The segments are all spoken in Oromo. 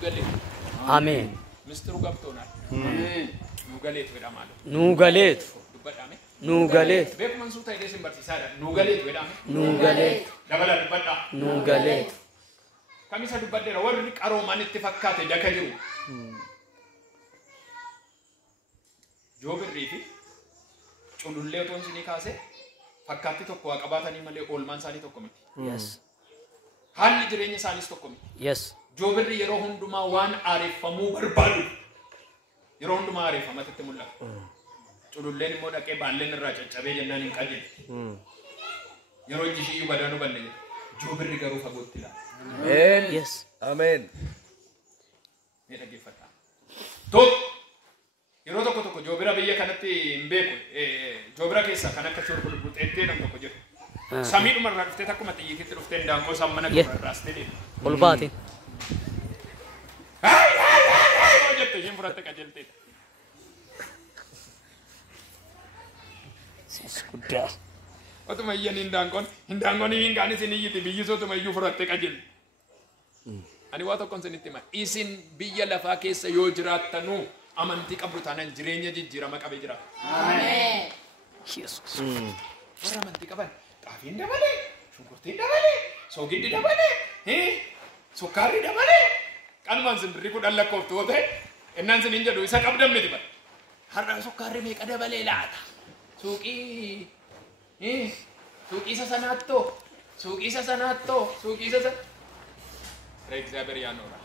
نوغاليت آمين مستر غبتونا آمين نوغاليت ودا مالو نوغاليت دبدامي نوغاليت بيك منسو تايدي سمبرتي سادا نوغاليت ودا نوغاليت دبلا دبدا نوغاليت كميسا دبديرا ورني قارو مان اتفاقات دكاجرو جوبر ريفي چولولے تون سني كاسه فكاتي تو كوا قباتني ملي اولمان ساني تو كوميتي يس حال جريني سانيس تو كوميتي يس جوبر يرو هندما وان عارفمو بربادو يرو هندما عارفما تتملا چولولين مو دكه بالين را چچبه جنان انقدل يرو جيشي يبدانو بلل جوبر غرو فغوتلا آمين يس آمين نيدا گفتا تو yeroo tokko tokko joobira biyya kanatti hin beeku joobira keessa kan akka chorbu buteettee nam tokko jiru samiidhuma irraa dhuftee takkuma xiyyiititti dhuftee daangoo sammana irraastee deemu ol baatiin jette isheen fudhatte qajeelteedha guddaa otuma iyyan hindaangoon hin isin iyyiti biyyisotuma iyyuu fudhatte qajeelte ani waa tokkon isinitti hima isin biyya lafaa keessa yoo jiraattanuu amantii qabdu taanaan jireenya jijjiirama qabee jira. Ameen. Yesus. Warra amantii qaban xaafiin dabalee, shunkurtiin dabalee, soogiddi dabalee, sukkaarri dabalee. Qanumaan simbirri kudhan lakkooftu yoo ta'e innaan sin hin jedhu isa qabdan miti bara. Har'a sukkaarri meeqa dabalee laata? Suuqii isa sanaattoo, suuqii isa sana. እግዚአብሔር ያኖራል።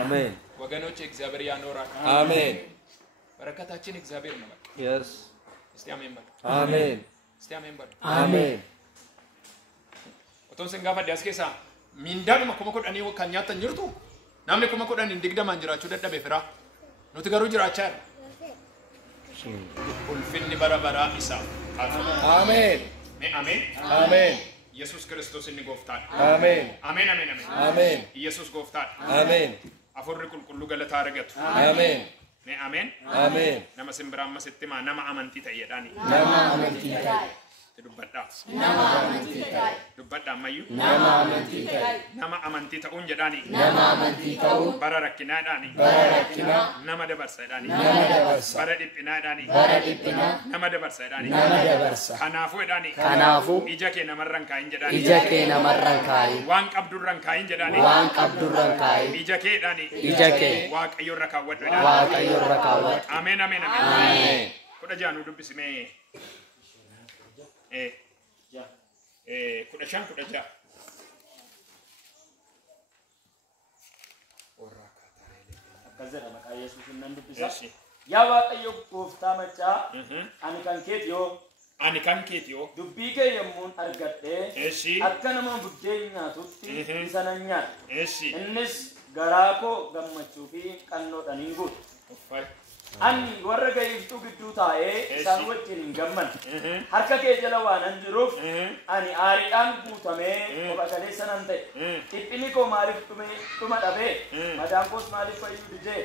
አሜን ወገኖች እግዚአብሔር ያኖራል። አሜን በረከታችን እግዚአብሔር ነው። yes እስቲ አሜን በል። አሜን እስቲ አሜን በል። አሜን oton singafa diaskesa mindaan makuma kodani kanyata nyurtu namni kuma kodani digdaman jiraachuu dadhabe fira nuti garuu jiraachaa ulfinni bara isa አሜን amen አሜን ኢየሱስ ክርስቶስ inni gooftaan አሜን amen አሜን ኢየሱስ gooftaan አሜን afurri qulqullu galataa argatu አሜን ne amen አሜን nama simbiraamma sittima nama amantii ta'eedhaani nama amantii ta'e dubbadha nama amantii ta'e dubbadha ammayyu nama amantii ta'uun jedhaani nama amantii ta'uun bara rakkinaadhaani nama dabarsaadhaani bara dhiphinaadhaani nama dabarsaadhaani kanaafuu jedhaani ija kee namarran kaayin jedhaani waan qabdurran kaayin jedhaani ija kee jedhaani waaqayyorra kaawwadhu jedhaani amen kudha jaanuu dubbisimee kudha shan kudha ja'a akkasuma maqaa Yesuusin nan dubbisa yaa waaqayyo gooftaa machaa ani kan keetiyoo dubbii kee yommuun argadhee akka nama buddeena nyaatutti isa nan nyaadha innis garaa koo gammachuu fi qannoodhaan hin guutu ani warra ga'iiftuu gidduu taa'ee isaan wajjin hin gamman harka kee jala waan an jiruuf ani aariidhaan guutamee kopha kaleessa nan ta'e dhiphini koo maaliif dhuma dhabee madaan koos maaliif fayyuu didee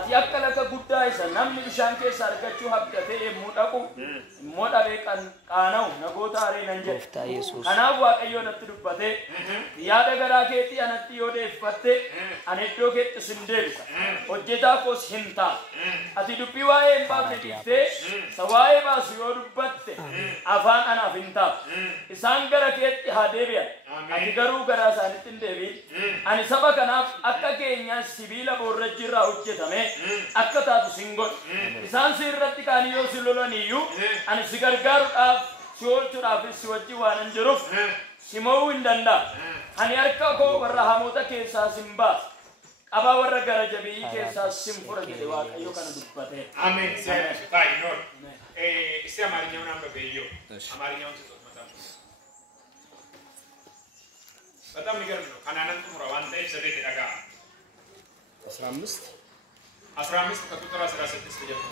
ati akka laga guddaa isa namni bishaan keessa argachuu habdatee yemmuu dhaqu immoo dhabee qaana'u nagoota aaree nan jedhe kanaaf waaqayyoo natti dubbate yaada garaa keetti anatti yoo deeffatte ani iddoo keetti sin deebisa hojjetaa koos hin ta'a ati dubbii waa'ee hin baafne dhiiftee isa waa'ee baasu yoo dubbatte afaan anaaf hin taa'u isaan gara keetti haa deebi'an ati garuu garaa isaanitti hin deebiin ani saba kanaaf akka keenyaa sibiila boorrajjii irraa hojjetame akka taatu sin godhe isaan si irratti kaanii yoo si lolaniyyuu ani si gargaaruudhaaf si oolchuudhaafis si wajjin waan hin jiruuf si mo'uu hin danda'a ani harka koo warra hamoota keessaa sin baasa Aba warra gara jabii keessa simfura jedhe waaqayyo kana dubbate. Amen. Sai no. Isi amarinyaውን አንበበየው አማርኛውን ተጠቅመታ በጣም የሚገርም ነው። ካናናን ቁምራ ዋንተ ሰደት ዳጋ 15 ከቁጥር 16 ጀምሮ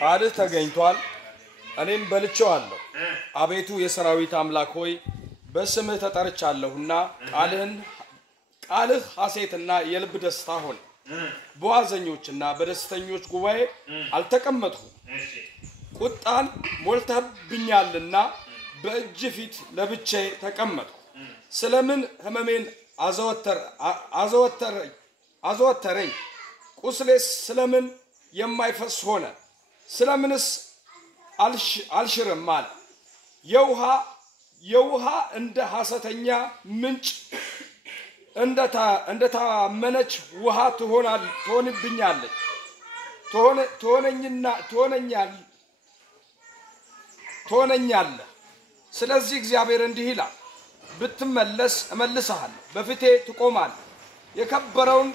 ቃልህ ተገኝቷል እኔም በልቼዋለሁ አቤቱ የሰራዊት አምላክ ሆይ በስምህ ተጠርቻለሁና ቃልህ ሐሴትና የልብ ደስታ ሆነ በዋዘኞችና በደስተኞች ጉባኤ አልተቀመጥኩም ቁጣን ሞልተብኛልና በእጅ ፊት ለብቻዬ ተቀመጥኩ። ስለምን ህመሜን አዘወተረኝ? ቁስሌስ ስለምን የማይፈስ ሆነ? ስለምንስ አልሽርም አለ። የውሃ እንደ ሐሰተኛ ምንጭ እንደታመነች ውሃ ትሆንብኛለች ትሆነኛለህ። ስለዚህ እግዚአብሔር እንዲህ ይላል፣ ብትመለስ እመልስሃለሁ፣ በፊቴ ትቆማለህ። የከበረውን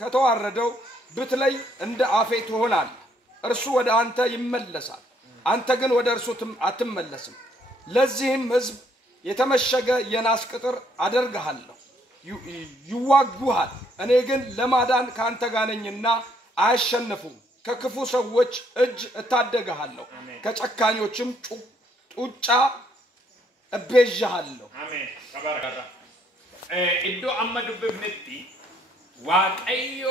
ከተዋረደው ብትለይ እንደ አፌ ትሆናለህ። እርሱ ወደ አንተ ይመለሳል፣ አንተ ግን ወደ እርሱ አትመለስም። ለዚህም ሕዝብ የተመሸገ የናስ ቅጥር አደርግሃለሁ፣ ይዋጉሃል። እኔ ግን ለማዳን ከአንተ ጋር ነኝና አያሸንፉም። ከክፉ ሰዎች እጅ እታደግሃለሁ፣ ከጨካኞችም ጡጫ እቤዥሃለሁ። አሜን። ተባረከ። ኢዶ አመዱ በብነቲ ዋቀዮ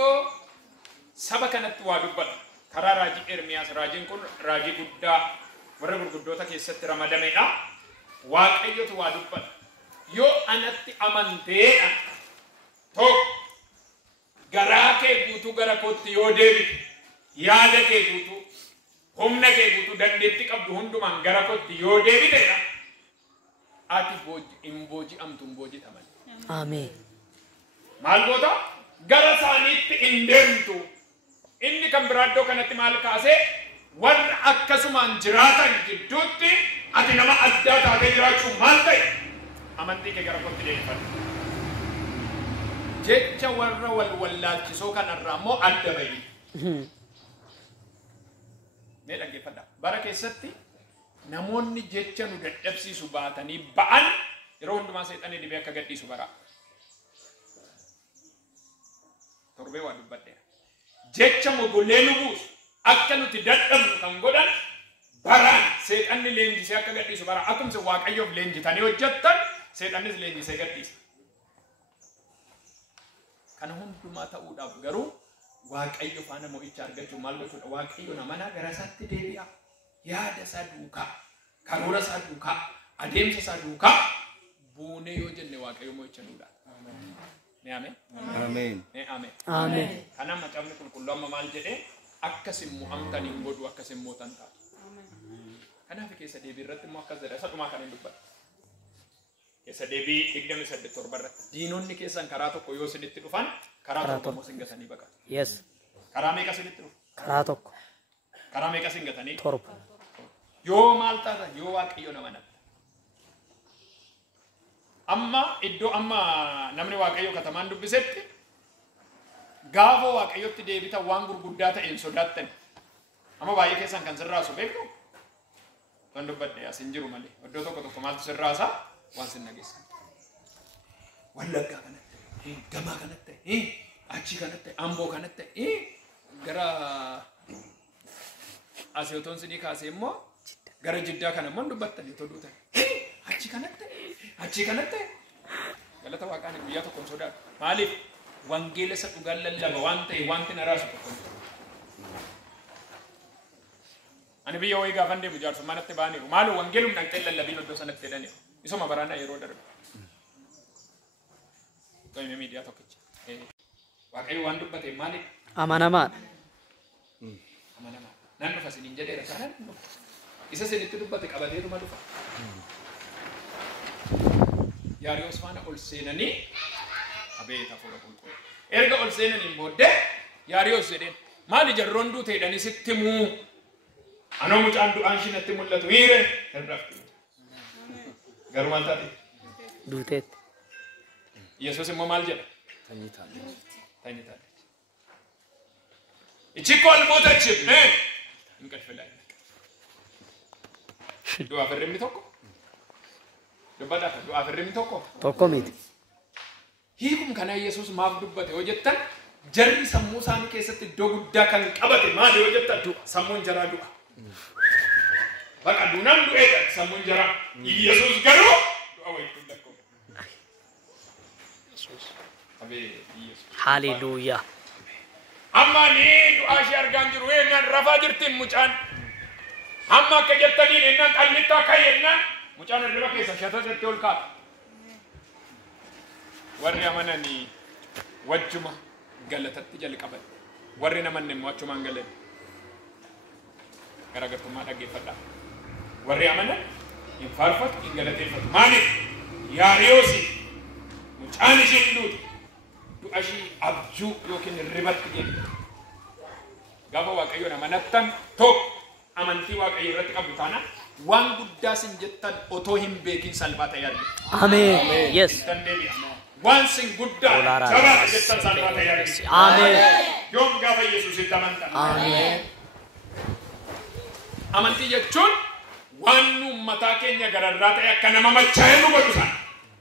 ሰበከነት ዋዱበት ከራ ራጂ ኤርሚያስ ራጂን ኩን ራጂ ጉዳ ወረ ጉርጉዶታ ከሰት ረመደሜዳ ዋቀዮት ዋዱበት ዮ አነቲ አመንቴ ቶ ገራኬ ጉቱ ገራኮት ዮ ዴቪድ ያደኬ ጉቱ ሁምነኬ ጉቱ ደንዴቲ ቀብዱ ሁንዱማን ገራኮት ዮ ዴቪድ አቲ ቦጅ ኢምቦጂ አምቱም ቦጂ ተመን አሜን ማልቦታ ገረሳኒት እንደንቱ ኢኒ ከምብራዶ ከነቲ ማልካሴ ወር አከሱማን ጅራታን ጅዱቲ አቲ ነማ አዳታ ገጅራቹ ማልታይ አመንቲ ከገራኮት ዴፈን ጀቻ ወረ ወልወላቺሶ ከነራሞ አደበይ ኔዳጌፈዳ ባረከሰቲ namoonni jecha nu dadhabsiisu baatanii ba'an yeroo hundumaa seexanii dhibee akka gadhiisu bara torbee waa dubbadheera jecha mogolee nu buusu akka nuti dadhabnu kan godhan baraan seexanni leenjisee akka gadhiisu bara akkumsa waaqayyoof leenjitanii hojjettan seexannis leenjisee gadhiisa kana hundumaa ta'uudhaaf garuu waaqayyo faana mo'icha argachuu maal gochuudha waaqayyo namanaa gara isaatti deebi'a yaada isaa duukaa karoora isaa duukaa adeemsa isaa duukaa buunee yoo jenne waaqayyo mo'icha nuudha. Ne ameen. Ameen. Ne ameen. Ameen. Kana macamni qulqulluu amma maal jedhee akkasin mo'amtan hin godhu akkasin mootan taatu. Kanaaf keessa deebii irratti immoo akkas jedha isa dhumaa kan hin dubbatu. Keessa deebii 27 irratti diinonni keessan karaa tokko yoo isinitti dhufan karaa tokko immoo isin gatanii baqatu. Yes. Karaa meeqa isinitti dhufu? Karaa tokko. Karaa meeqa isin gatanii? Torba. Yoo maal taatan yoo waaqayyo nama nabda. Amma iddoo amma namni waaqayyo katamaan dubbisetti gaafa waaqayyotti deebita waan gurguddaa ta'een sodaattan. Amma baay'ee keessan kan sirraasu beektu kan dubbadhe asin jiru malee iddoo tokko maaltu sirraasa waan sin nageessan. Wallaggaa kanatti gamaa kanatti achi kanatti amboo kanatti gara asiyootoon sidii kaasee immoo gara jiddaa kana immoo dubbattan yoo duutan achi kanatti galata waaqaan guyyaa tokkoon sodaatu maaliif wangeela isa dhugaan lallaba waan ta'e wanti na raasu tokko ani biyya wayii gaafan deemu jaarsummaa natti ba'aniiru maaloo wangeelum dhaqxee lallabiin iddoo sanatti jedhaniiru isuma baraanaa yeroo darbe to'ime miidiyaa tokkicha waaqayyo waan dubbate maaliif Amanamaadha. amanama nan dhufa siniin jedheera kanan isa sinitti dubbate qabateetuma dhufa yaariyoos faana ol seenanii abeet hafuura qulqulluu erga ol seenaniin booddee yaariyoos jedheen maali jarroon duute jedhanii sitti muu anoo mucaan du'aan shinatti mul'atu hiire hirrafti garuu maal taate Duuteetti. yesuus immoo maal jedha tanyitaale ichikko almootachif hinqalfilaa du'aaf hirribni tokko dubbadhaaf du'aaf hirribni tokko Tokko miti. hiikum kana yesuus maaf dubbate yoo jettan jarri sammuu isaanii keessatti iddoo guddaa kan qabate maali yoo jettan sammuun jaraa du'a baqa duunaan du'eedha sammuun jaraa yesuus garuu du'a wayituu lakkoo Hallelujah. amma ni du'aa ishee argaan jiru eenyaan rafaa jirtiin mucaan amma akka jettaniin ennaan xallittaa akka jennaan mucaan hirriba keessa shatatatti ol kaata. Warri amananii wajjuma galatatti jalqaban. Warri namanne immoo achumaan galan. Garaagartummaa dhaggeeffadhaa. Warri amanan hin faarfatu hin galateeffatu. Maaliif? Yaariyoosi mucaan isheen duutu du'a ishii abjuu yookiin hirribatti geesse. Gaafa Waaqayyoon amanattan tokko amantii Waaqayyoo irratti qabdu taana waan guddaa sin jettan otoo hin beekin salphaa ta'e argina. Ameen. Yes. Waan sin guddaa jabaa jettan salphaa ta'e argina. Ameen. Yoom gaafa Yesuusitti amantan. Ameen. Amantii jechuun waan nu mataa keenya gararraa ta'e akka nama machaa'ee nu godhu sana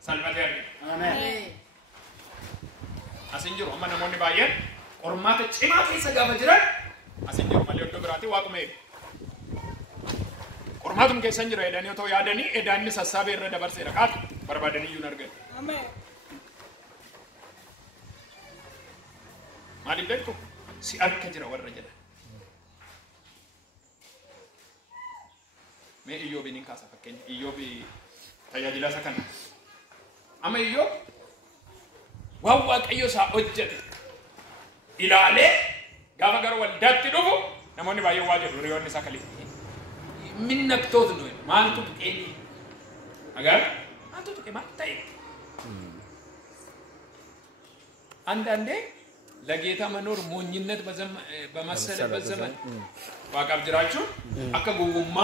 salphaa ta'e argina. Ameen. Asin jiru amma namoonni baay'een qormaata cimaa keessa gaafa jiran asin jiru malee iddoo biraatti waaquma eegu. Qormaatum keessan jira edanii otoo yaadanii edaanni sassaabee irra dabarsee dhaqaatu barbaadanii iyyuu hin argatu. Maaliif beektu? Si harka jira warra jedhan. Mee Iyyoobiin hin kaasa fakkeenya. Iyyoobii tajaajila isa kana. Amma Iyyoob waan Waaqayyo isaa hojjete ilaalee gaafa gara waldaatti dhufu namoonni baay'ee waa jedhu hiriyoonni isaa kaliif. Minnaktoota nuyi maaltu tuqeeni? Agar maaltu tuqe maal ta'e? አንዳንዴ ለጌታ መኖር ሞኝነት በመሰለበት ዘመን ዋቃብ ጅራችሁ አከ ጉጉማ